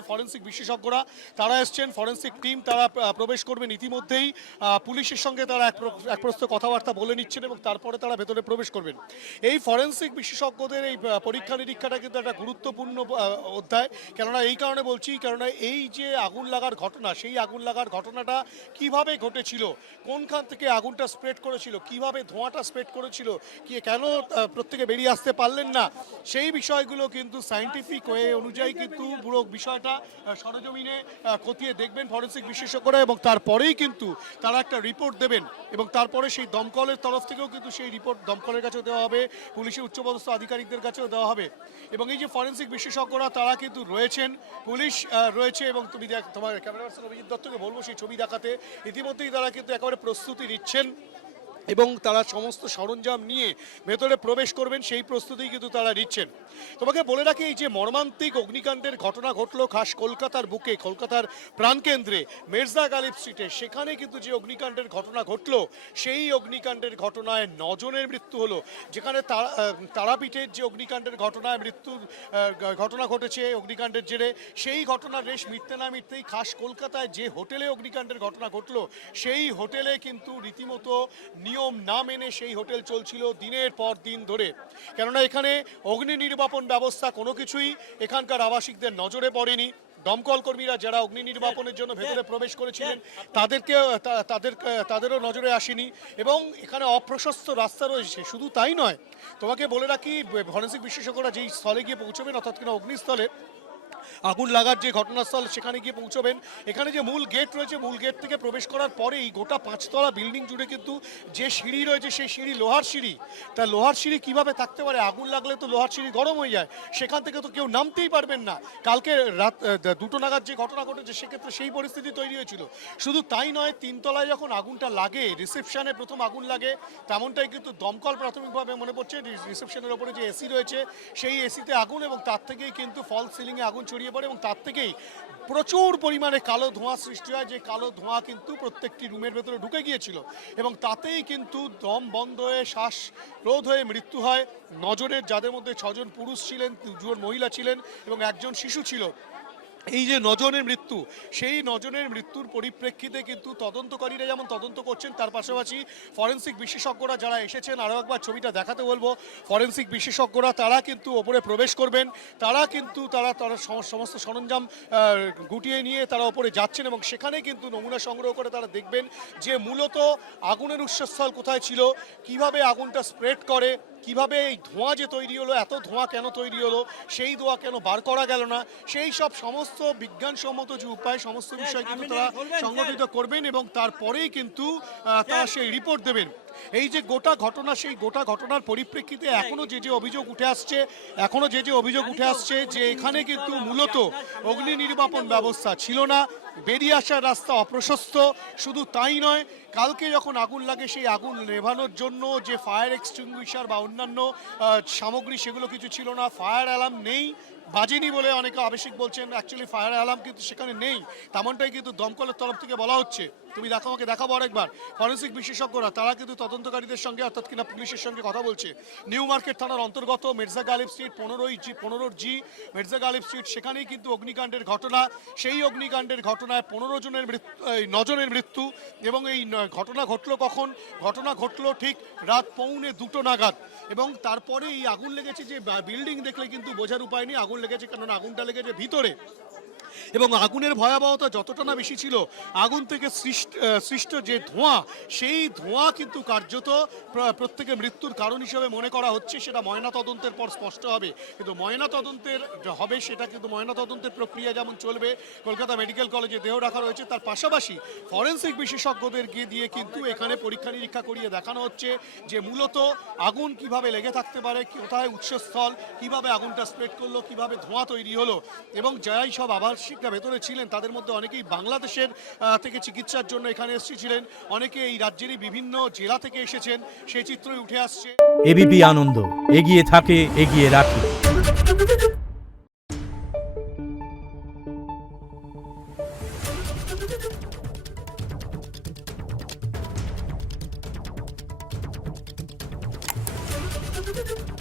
কিন্তু ফরেন্সিক বিশেষজ্ঞরা তারা এসছেন, ফরেন্সিক টিম তারা প্রবেশ করবেন ইতিমধ্যেই। পুলিশের সঙ্গে তারা এক প্রস্ত কথাবার্তা বলে নিচ্ছেন এবং তারপরে তারা ভেতরে প্রবেশ করবেন। এই ফরেন্সিক বিশেষজ্ঞদের এই পরীক্ষা নিরীক্ষাটা কিন্তু একটা গুরুত্বপূর্ণ অধ্যায়। কেননা এই কারণে বলছি, কেননা এই যে আগুন লাগার ঘটনা, সেই আগুন লাগার ঘটনাটা কিভাবে ঘটেছিল, কোনখান থেকে আগুনটা স্প্রেড করেছিল, কিভাবে ধোঁয়াটা স্প্রেড করেছিল, কেন প্রত্যেকে বেরিয়ে আসতে পারলেন না, সেই বিষয়গুলো কিন্তু সায়েন্টিফিক ওয়ে অনুযায়ী কিন্তু পুরো বিষয়টা সরেজমিনে খতিয়ে দেখবেন ফরেন্সিক বিশেষজ্ঞরা এবং তারপরেই কিন্তু তারা একটা রিপোর্ট দেবেন এবং তারপরে সেই দমকলের তরফ থেকেও কিন্তু সেই রিপোর্ট দমকলের কাছেও দেওয়া হবে, পুলিশের উচ্চপদস্থ আধিকারিকদের কাছেও দেওয়া হবে। এবং এই যে ফরেন্সিক বিশেষজ্ঞরা তারা কিন্তু রয়েছেন, পুলিশ রয়েছে এবং তুমি তোমার ক্যামেরা পার্সন অভিজিৎ দত্তকে বলবো সেই ছবি দেখাতে। ইতিমধ্যেই তারা কিন্তু একেবারে প্রস্তুতি নিচ্ছেন এবং তারা সমস্ত সরঞ্জাম নিয়ে ভেতরে প্রবেশ করবেন, সেই প্রস্তুতি কিন্তু তারা নিচ্ছেন। তোমাকে বলে রাখি, এই যে মর্মান্তিক অগ্নিকাণ্ডের ঘটনা ঘটলো খাস কলকাতার বুকে, কলকাতার প্রাণকেন্দ্রে মির্জা গালিব স্ট্রিটে, সেখানে কিন্তু যে অগ্নিকাণ্ডের ঘটনা ঘটলো সেই অগ্নিকাণ্ডের ঘটনায় 9 জনের মৃত্যু হলো। যেখানে তারাপীঠের যে অগ্নিকাণ্ডের ঘটনায় মৃত্যুর ঘটনা ঘটেছে অগ্নিকাণ্ডের জেরে, সেই ঘটনার রেশ মিটতে না মিটতেই খাস কলকাতায় যে হোটেলে অগ্নিকাণ্ডের ঘটনা ঘটলো সেই হোটেলে কিন্তু রীতিমতো নিয়ম না মেনে সেই হোটেল চলছিল দিনের পর দিন ধরে। কেননা এখানে অগ্নি নির্বাপন ব্যবস্থা কোনো কিছুই এখানকার আবাসিকদের নজরে পড়েনি। দমকল কর্মীরা যারা অগ্নি নির্বাপনের জন্য ভেতরে প্রবেশ করেছিলেন তাদেরও নজরে আসেনি এবং এখানে অপ্রশস্ত রাস্তা রয়েছে। শুধু তাই নয়, তোমাকে বলে রাখি, ফরেন্সিক বিশেষজ্ঞরা যেই স্থলে গিয়ে পৌঁছবেন, অর্থাৎ কিনা অগ্নিস্থলে আগুন লাগার যে ঘটনাস্থল সেখানে গিয়ে পৌঁছবেন, এখানে যে মূল গেট রয়েছে, মূল গেট থেকে প্রবেশ করার পরেই গোটা 5তলা বিল্ডিং জুড়ে কিন্তু যে সিঁড়ি রয়েছে সেই সিঁড়ি লোহার সিঁড়ি। তা লোহার সিঁড়ি কীভাবে থাকতে পারে? আগুন লাগলে তো লোহার সিঁড়ি গরম হয়ে যায়, সেখান থেকে তো কেউ নামতেই পারবেন না। কালকে রাত 2টো নাগাদ যে ঘটনা ঘটেছে সেক্ষেত্রে সেই পরিস্থিতি তৈরি হয়েছিল। শুধু তাই নয়, 3তলায় যখন আগুনটা লাগে, রিসেপশনে প্রথম আগুন লাগে, তেমনটাই কিন্তু দমকল প্রাথমিকভাবে মনে পড়ছে রিসেপশনের ওপরে যে এসি রয়েছে সেই এসিতে আগুন এবং তার থেকেই কিন্তু ফল সিলিংয়ে আগুন ছড়িয়ে পড়ে এবং তার থেকেই প্রচুর পরিমাণে কালো ধোঁয়া সৃষ্টি হয়, যে কালো ধোঁয়া কিন্তু প্রত্যেকটি রুমের ভেতরে ঢুকে গিয়েছিল এবং তাতেই কিন্তু দম বন্ধ হয়ে শ্বাসরোধ হয়ে মৃত্যু হয় 9 জনের, যাদের মধ্যে 6 জন পুরুষ ছিলেন, 2 জন মহিলা ছিলেন এবং 1 জন শিশু ছিল। এই যে 9 জনের মৃত্যু, সেই 9 জনের মৃত্যুর পরিপ্রেক্ষিতে কিন্তু তদন্তকারীরা যেমন তদন্ত করছেন, তার পাশাপাশি ফরেন্সিক বিশেষজ্ঞরা যারা এসেছেন, আরও একবার ছবিটা দেখাতে বলবো, ফরেন্সিক বিশেষজ্ঞরা তারা কিন্তু ওপরে প্রবেশ করবেন, তারা সমস্ত সরঞ্জাম গুটিয়ে নিয়ে তারা ওপরে যাচ্ছেন এবং সেখানে কিন্তু নমুনা সংগ্রহ করে তারা দেখবেন যে মূলত আগুনের উৎসস্থল কোথায় ছিল, কিভাবে আগুনটা স্প্রেড করে, কিভাবে এই ধোঁয়া যে তৈরি হলো, এত ধোঁয়া কেন তৈরি হলো, সেই ধোঁয়া কেন বার করা গেল না, সেই সব সমস্ত বিজ্ঞানসম্মত যে উপায়, সমস্ত বিষয় কিন্তু তারা সংগঠিত করবেন এবং তারপরেই কিন্তু তারা সেই রিপোর্ট দেবেন। এই যে গোটা ঘটনা, সেই গোটা ঘটনার পরিপ্রেক্ষিতে এখনো যে অভিযোগ উঠে আসছে যে এখানে কিন্তু মূলত অগ্নি নির্বাপন ব্যবস্থা ছিল না, বেরিয়ে আসার রাস্তা অপ্রশস্ত। শুধু তাই নয়, কালকে যখন আগুন লাগে সেই আগুন নেভানোর জন্য যে ফায়ার এক্সটিংগুইশার বা অন্যান্য সামগ্রী সেগুলো কিছু ছিল না, ফায়ার অ্যালার্ম নেই, বাজেনি বলে অনেকে আবেশিক বলছেন, অ্যাকচুয়ালি ফায়ার অ্যালার্ম কিন্তু সেখানে নেই, তেমনটাই কিন্তু দমকলের তরফ থেকে বলা হচ্ছে। তুমি আমাকে দেখাবো আরেকবার, ফরেন্সিক বিশেষজ্ঞরা তারা কিন্তু তদন্তকারীদের সঙ্গে অর্থাৎ কিনা পুলিশের সঙ্গে কথা বলছে। নিউ মার্কেট থানার অন্তর্গত মির্জা গালিব স্ট্রিট 15 মির্জা গালিব স্ট্রিট, সেখানেই কিন্তু অগ্নিকাণ্ডের ঘটনা। সেই অগ্নিকাণ্ডের ঘটনায় 9 জনের মৃত্যু এবং এই ঘটনা ঘটলো কখন? ঘটনা ঘটলো ঠিক রাত 1:45 নাগাদ এবং তারপরে এই আগুন লেগেছে, যে বিল্ডিং দেখলে কিন্তু বোঝার উপায় নেই আগুন লেগেছে, কারণ আগুনটা লেগেছে ভিতরে এবং আগুনের ভয়াবহতা যতটা না বেশি ছিল, আগুন থেকে সৃষ্ট যে ধোঁয়া, সেই ধোঁয়া কিন্তু কার্যত প্রত্যেকের মৃত্যুর কারণ হিসেবে মনে করা হচ্ছে। সেটা ময়নাতদন্তের পর স্পষ্ট হবে, কিন্তু ময়নাতদন্তের হবে সেটা কিন্তু ময়নাতদন্তের প্রক্রিয়া যেমন চলবে, কলকাতা মেডিকেল কলেজে দেহ রাখা রয়েছে, তার পাশাপাশি ফরেন্সিক বিশেষজ্ঞদের দিয়ে কিন্তু এখানে পরীক্ষা নিরীক্ষা করিয়ে দেখানো হচ্ছে যে মূলত আগুন কিভাবে লেগে থাকতে পারে, কোথায় উৎসস্থল, কিভাবে আগুনটা স্প্রেড করলো, কিভাবে ধোঁয়া তৈরি হলো এবং যাই সব আবাসিকরা ভেতরে ছিলেন তাদের মধ্যে অনেকেই বাংলাদেশের থেকে চিকিৎসার জন্য এখানে এসেছিলেন, অনেকে এই রাজ্যেরই বিভিন্ন জেলা থেকে এসেছেন, সেই চিত্রই উঠে আসছে। এবিপি আনন্দ, এগিয়ে থাকে, এগিয়ে রাখে। Thank you.